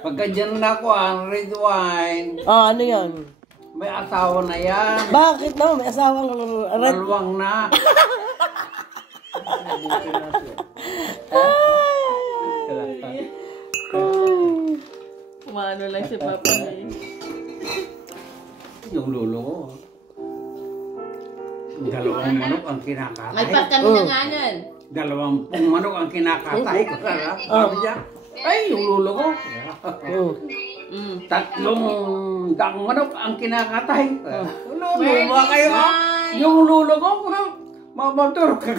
Pagka dyan na ako, ang red wine. Ah, ano yan? May asawa na yan. Bakit naman? May asawang red. Dalawang na. Kumano lang si Papa eh. Yung lulo ko. Dalawang manok ang kinakatay. May pack kami na nga nun. Dalawang manok ang kinakatay ko. Sabi niya, ay, yung lulo ko. Tatlong daang manok ang kinakatay. Lulo ba kayo? Yung lulo ko, mamotor ka.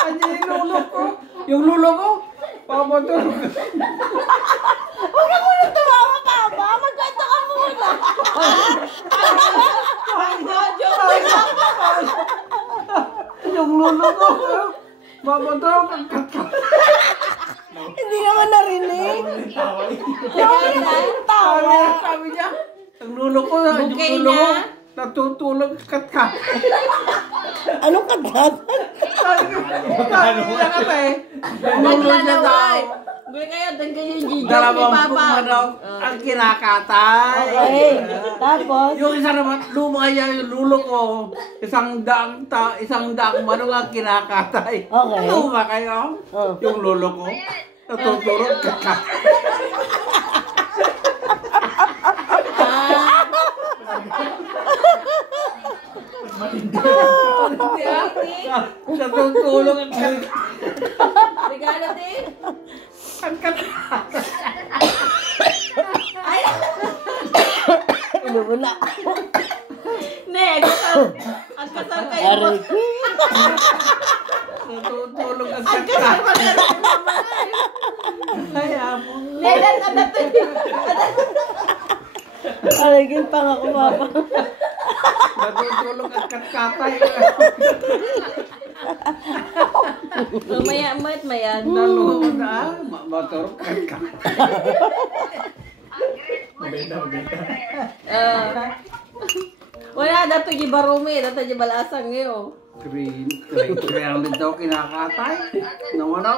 Ay, yung lulo ko. Yung lulo ko, mamotor ka. Huwag ka muna tumawa, Papa. Magkwento ka muna. Yung lulo ko, mamotor ka. Hindi naman narinig. Tawa. Sabi niya, ang lulo ko, yung lulo ko, natutulog ka. Anong kagat? Sabi niya kasi, yung lulo niya daw, Gawin kayo, dan kayo yung Gigi ni dalawang Papa. manok ang kinakatay. Okay. Tapos? Yung isa naman, lumaya yung lulo ko, isang daang manok ang kinakatay. Okay. Luma kayo, yung lulo ko, natutulog ka. Natutulog ang Regalo din. Ay! Wala. Nek, ang kasal kayo. Aray ko. Natutulog ang Ang kasal kata. magkaroon ng mama. Kaya mo. Nek, ang Aray ko, pangako, Papa. Natutulog ang katkatay. Maya, mayan. Nalunod na, maturog ka. Wala, dapat yung barumi. Dapat yung balasang ngayon. Kaya daw kinakatay. Nang ano?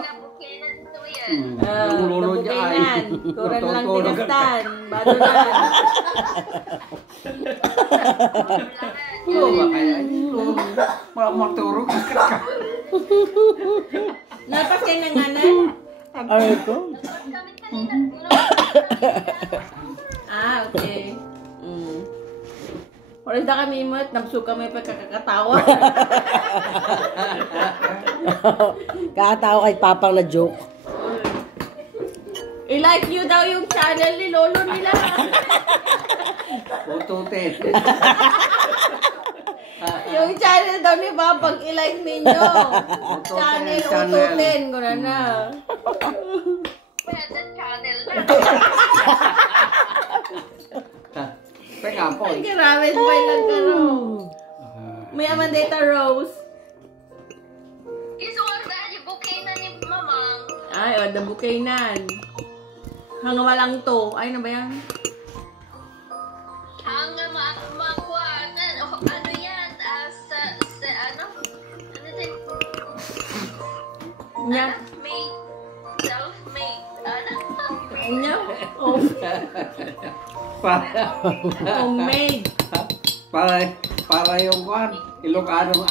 Yung lulo niya ay Nabukinan. Kuran lang natutulog ang tinastan. Badulan. lulo ba kaya? Maturog ka. Napas kayo ng anan? Aray ko. Ah, okay. Oras na kami imot, nagsuka may pagkakatawa. Kakatawa kay Papang na joke. I-like nyo daw yung channel ni Lolo nila. Pututin. Yung channel daw ni Papang, i-like ninyo. Channel ututin ko na. Teka po. Ay, grabe pa lang ka ro. May Amandita Rose. Ay, o, Dabukanan. Hanga walang to. Ay, na ba yan? Hanga makuhanan. Ano yan? Ano? Ano din? Nya? Made. Self-made. Ano? Nya? Oh, homemade. Para yung kwan, Ilocano